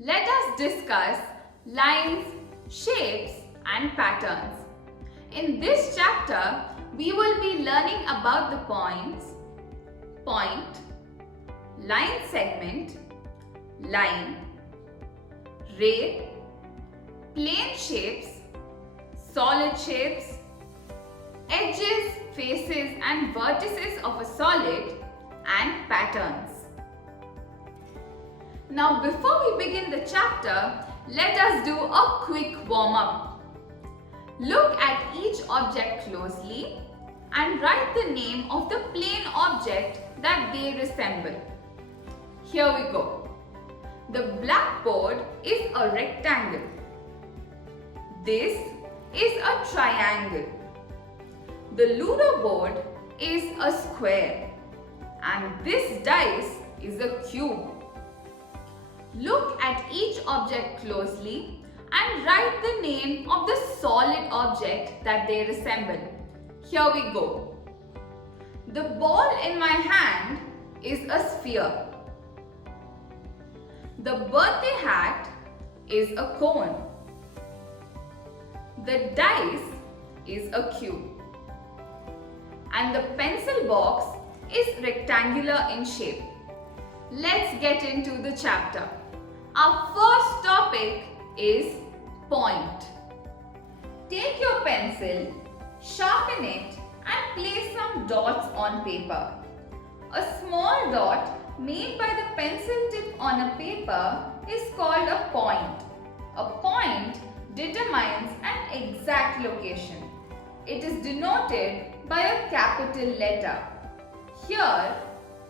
Let us discuss lines, shapes and patterns. In this chapter, we will be learning about the points, point, line segment, line, ray, plane shapes, solid shapes, edges, faces and vertices of a solid, and patterns. Now before we begin the chapter, let us do a quick warm-up. Look at each object closely and write the name of the plane object that they resemble. Here we go. The blackboard is a rectangle. This is a triangle. The Ludo board is a square. And this dice is a cube. Look at each object closely and write the name of the solid object that they resemble. Here we go. The ball in my hand is a sphere. The birthday hat is a cone. The dice is a cube. And the pencil box is rectangular in shape. Let's get into the chapter. Our first topic is point. Take your pencil, sharpen it and place some dots on paper. A small dot made by the pencil tip on a paper is called a point. A point determines an exact location. It is denoted by a capital letter. Here,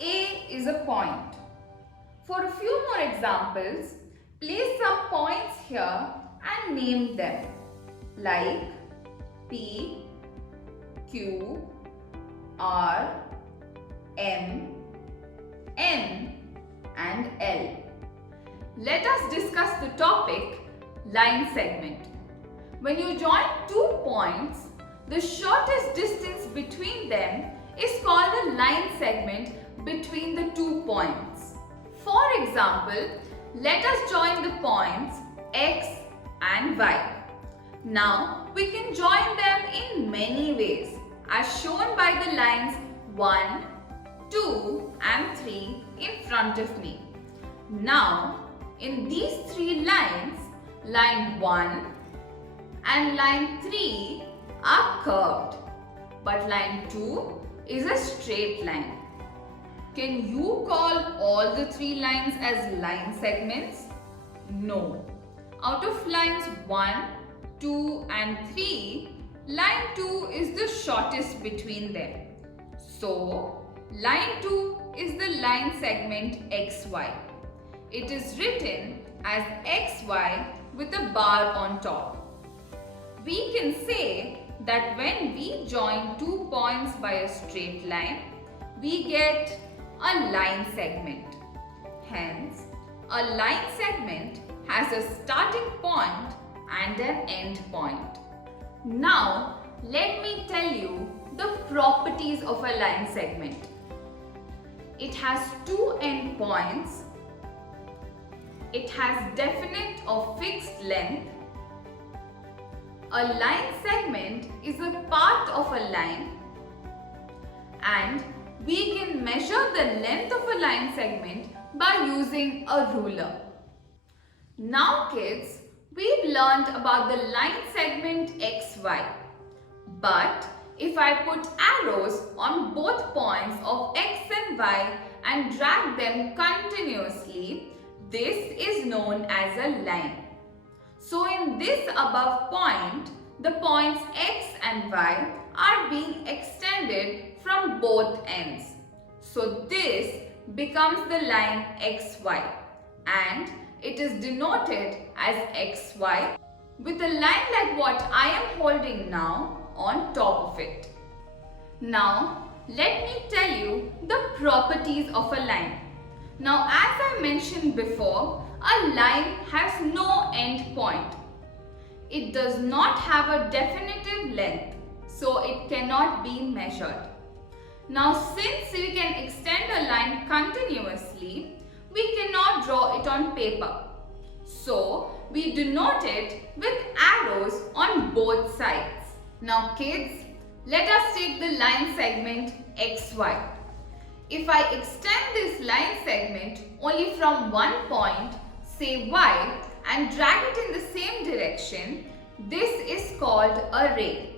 A is a point. For a few more examples, place some points here and name them like P, Q, R, M, N and L. Let us discuss the topic line segment. When you join two points, the shortest distance between them is called the line segment between the 2 points. For example, let us join the points X and Y. Now we can join them in many ways as shown by the lines 1, 2 and 3 in front of me. Now in these 3 lines, line 1 and line 3 are curved, but line 2 is a straight line. Can you call all the 3 lines as line segments? No. Out of lines 1, 2 and 3, line 2 is the shortest between them. So, line 2 is the line segment XY. It is written as XY with a bar on top. We can say that when we join 2 points by a straight line, we get a line segment. Hence, a line segment has a starting point and an end point. Now, let me tell you the properties of a line segment. It has 2 end points. It has definite or fixed length. A line segment is a part of a line, and we can measure the length of a line segment by using a ruler. Now kids, we've learned about the line segment XY. But if I put arrows on both points of X and Y and drag them continuously, this is known as a line. So in this above point, the points X and Y are being extended from both ends. So this becomes the line XY and it is denoted as XY with a line like what I am holding now on top of it. Now let me tell you the properties of a line. Now as I mentioned before, a line has no end point. It does not have a definitive length, so it cannot be measured. Now since we can extend a line continuously, we cannot draw it on paper. So we denote it with arrows on both sides. Now kids, let us take the line segment XY. If I extend this line segment only from one point, say Y, and drag it in the same direction, this is called a ray.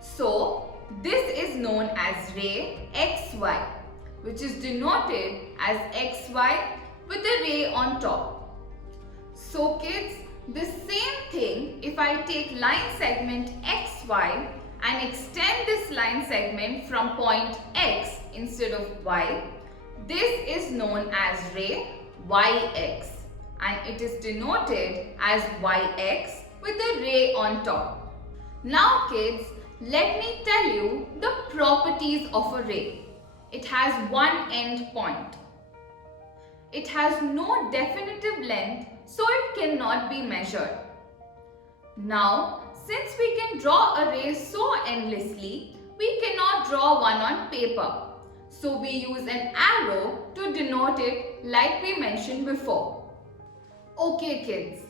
So this is known as ray XY, which is denoted as XY with a ray on top. So kids, the same thing if I take line segment XY and extend this line segment from point X instead of Y, this is known as ray YX and it is denoted as YX with a ray on top. Now kids, let me tell you the properties of a ray. It has one end point. It has no definitive length, so it cannot be measured. Now, since we can draw a ray so endlessly, we cannot draw one on paper. So we use an arrow to denote it like we mentioned before. Okay kids,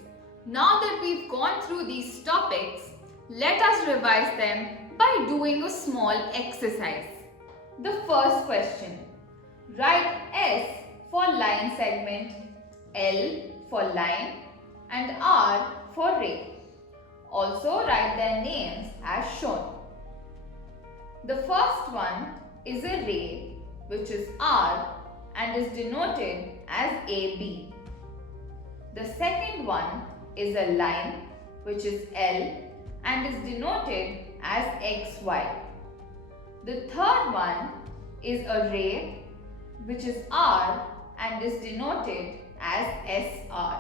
now that we've gone through these topics, let us revise them by doing a small exercise. The first question. Write S for line segment, L for line and R for ray. Also write their names as shown. The first one is a ray which is R and is denoted as AB. The second one is a line which is L and is denoted as XY. The third one is a ray which is R and is denoted as SR.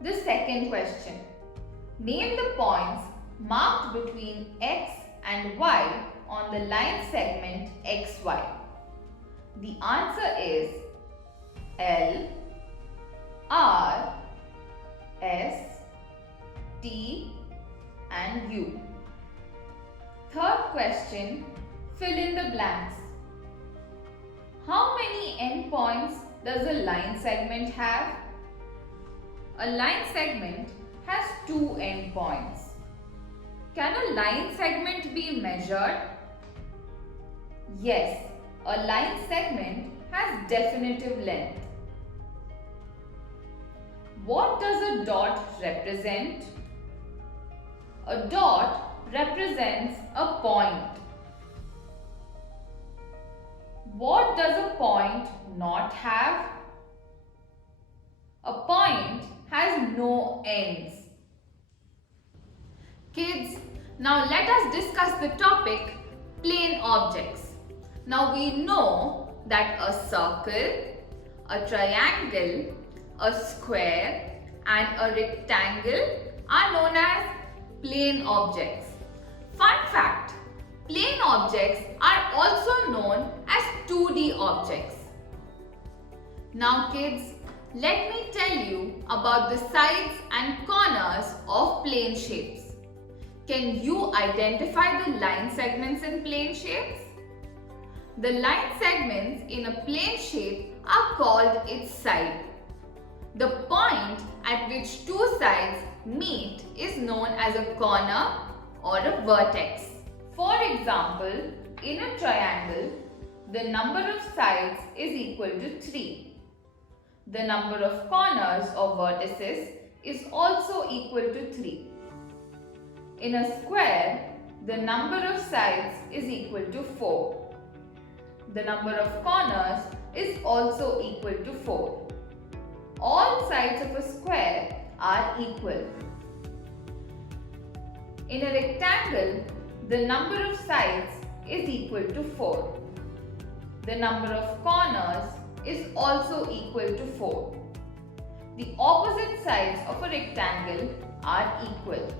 The second question. Name the points marked between X and Y on the line segment XY. The answer is L, R, S, T and U. Third question, fill in the blanks. How many endpoints does a line segment have? A line segment has two endpoints. Can a line segment be measured? Yes, a line segment has definitive length. What does a dot represent? A dot represents a point. What does a point not have? A point has no ends. Kids, now let us discuss the topic plane objects. Now we know that a circle, a triangle, a square and a rectangle are known as plane objects. Fun fact, plane objects are also known as 2D objects. Now kids, let me tell you about the sides and corners of plane shapes. Can you identify the line segments in plane shapes? The line segments in a plane shape are called its side. The point at which two sides meet is known as a corner or a vertex. For example, in a triangle, the number of sides is equal to 3. The number of corners or vertices is also equal to 3. In a square, the number of sides is equal to 4. The number of corners is also equal to 4. All sides of a square are equal. In a rectangle, the number of sides is equal to 4. The number of corners is also equal to 4. The opposite sides of a rectangle are equal.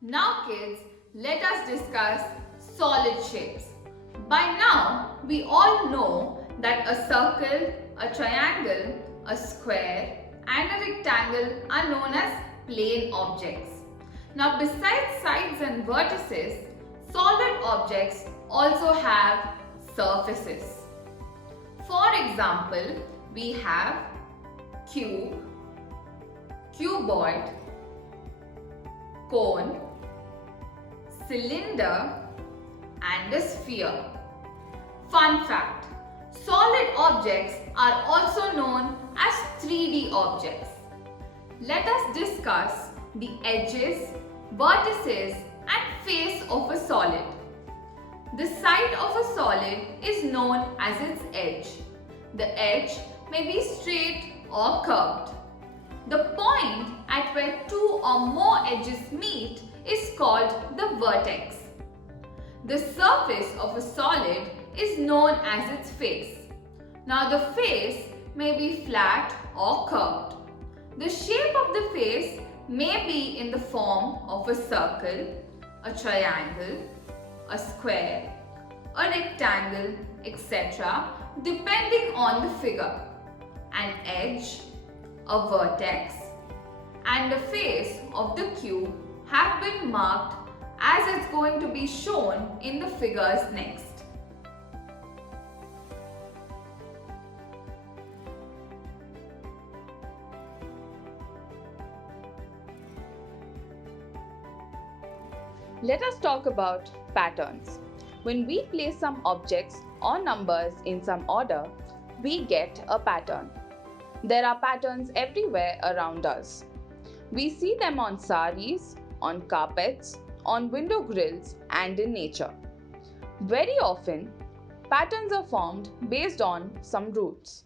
Now kids, let us discuss solid shapes. By now, we all know that a circle, a triangle, a square and a rectangle are known as plane objects. Now besides sides and vertices, solid objects also have surfaces. For example, we have cube, cuboid, cone, cylinder and a sphere. Fun fact, solid objects are also known as 3D objects. Let us discuss the edges, vertices and face of a solid. The side of a solid is known as its edge. The edge may be straight or curved. The point at where two or more edges meet is called the vertex. The surface of a solid is known as its face. Now the face may be flat or curved. The shape of the face may be in the form of a circle, a triangle, a square, a rectangle, etc. depending on the figure. An edge, a vertex and the face of the cube have been marked as it's going to be shown in the figures next. Let us talk about patterns. When we place some objects or numbers in some order, we get a pattern. There are patterns everywhere around us. We see them on saris, on carpets, on window grills, and in nature. Very often, patterns are formed based on some roots.